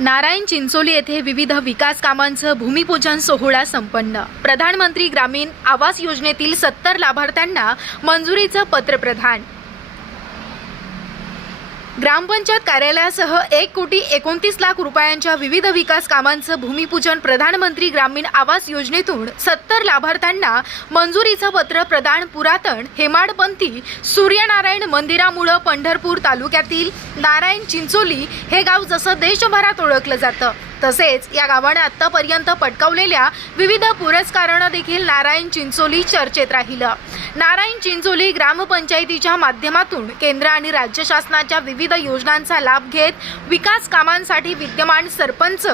नारायण चिंचोली येथे विविध विकास कामांचं भूमिपूजन सोहळा संपन्न. प्रधानमंत्री ग्रामीण आवास योजनेतील सत्तर लाभार्थ्यांना मंजुरीचं पत्र प्रधान. ग्रामपंचायत कार्यालयासह एक कोटी एकोणतीस लाख रुपयांच्या विविध विकास कामांचं भूमिपूजन प्रधानमंत्री ग्रामीण आवास योजनेतून सत्तर लाभार्थ्यांना मंजुरीचं पत्र प्रदान पुरातन हेमाडपंथी सूर्यनारायण मंदिरामुळं पंढरपूर तालुक्यातील नारायण चिंचोली हे गाव जसं देशभरात ओळखलं जातं. तसेच या गावाने आतापर्यंत पटकावलेल्या विविध पुरस्कारांना देखील नारायण चिंचोली चर्चेत राहिलं. नारायण चिंचोली ग्रामपंचायतीच्या माध्यमातून केंद्र आणि राज्य शासनाच्या विविध योजनांचा लाभ घेत विकास कामांसाठी विद्यमान सरपंच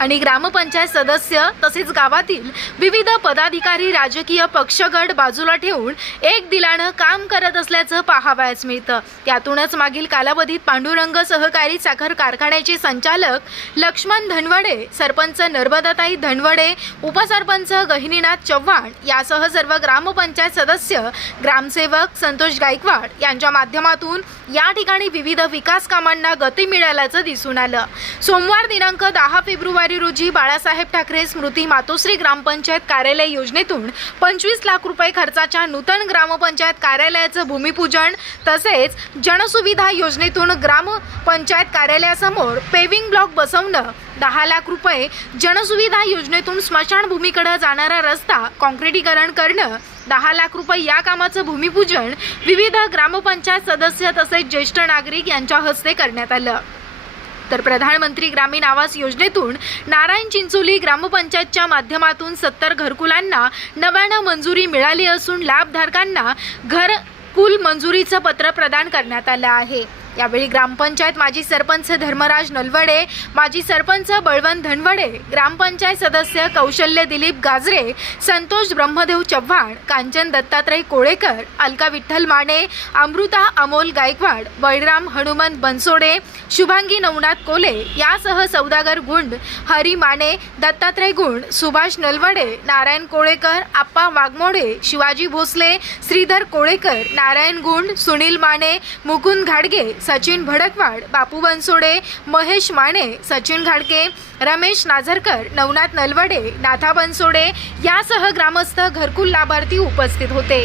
आणि ग्रामपंचायत सदस्य तसेच गावातील विविध पदाधिकारी राजकीय पक्षगट बाजूला ठेवून एक दिलानं काम करत असल्याचं पाहावयास मिळतं. त्यातूनच मागील कालावधीत पांडुरंग सहकारी साखर कारखान्याचे संचालक लक्ष्मण धनवडे सरपंच नर्मदाताई धनवडे उपसरपंच गहिनीनाथ चव्हाण यासह सर्व ग्रामपंचायत सदस्य ग्रामसेवक संतोष गायकवाड यांच्या माध्यमातून या ठिकाणी विविध विकास कामांना गती मिळाल्याचं दिसून आलं. सोमवार दिनांक दहा फेब्रुवारी रोजी बाळासाहेब ठाकरे स्मृती मातोश्री ग्रामपंचायत कार्यालय योजनेतून पंचवीस लाख रुपये खर्चाच्या नूतन ग्रामपंचायत कार्यालयाचं भूमिपूजन तसेच जनसुविधा योजनेतून ग्रामपंचायत कार्यालयासमोर पेविंग ब्लॉक बसवणं दहा लाख रुपये जनसुविधा योजनेतून स्मशानभूमीकडे जाणारा रस्ता काँक्रिटीकरण करणं दहा लाख रुपये या कामाचं भूमिपूजन विविध ग्रामपंचायत सदस्य तसेच ज्येष्ठ नागरिक यांच्या हस्ते करण्यात आलं. तर प्रधानमंत्री ग्रामीण आवास योजनेतून नारायण चिंचोली ग्रामपंचायतच्या माध्यमातून सत्तर घरकुलांना नव्यानं मंजुरी मिळाली असून लाभधारकांना घर कुल मंजुरीचं पत्र प्रदान करण्यात आलं आहे. यावेळी ग्रामपंचायत माजी सरपंच धर्मराज नलवडे माजी सरपंच बळवंत धनवडे ग्रामपंचायत सदस्य कौशल्य दिलीप गाजरे संतोष ब्रह्मदेव चव्हाण कांचन दत्तात्रय कोळेकर अलका विठ्ठल माने अमृता अमोल गायकवाड बळराम हनुमंत बनसोडे शुभांगी नवनाथ कोले यासह सौदागर गुंड हरी माने दत्तात्रय गुंड सुभाष नलवडे नारायण कोळेकर आप्पा वाघमोडे शिवाजी भोसले श्रीधर कोळेकर नारायण गुंड सुनील माने मुकुंद घाडगे सचिन भडकवाड बापू बनसोडे महेश माने सचिन घाडके रमेश नाझरकर नवनाथ नलवडे नाथा बनसोडे यासह ग्रामस्थ घरकुल लाभार्थी उपस्थित होते.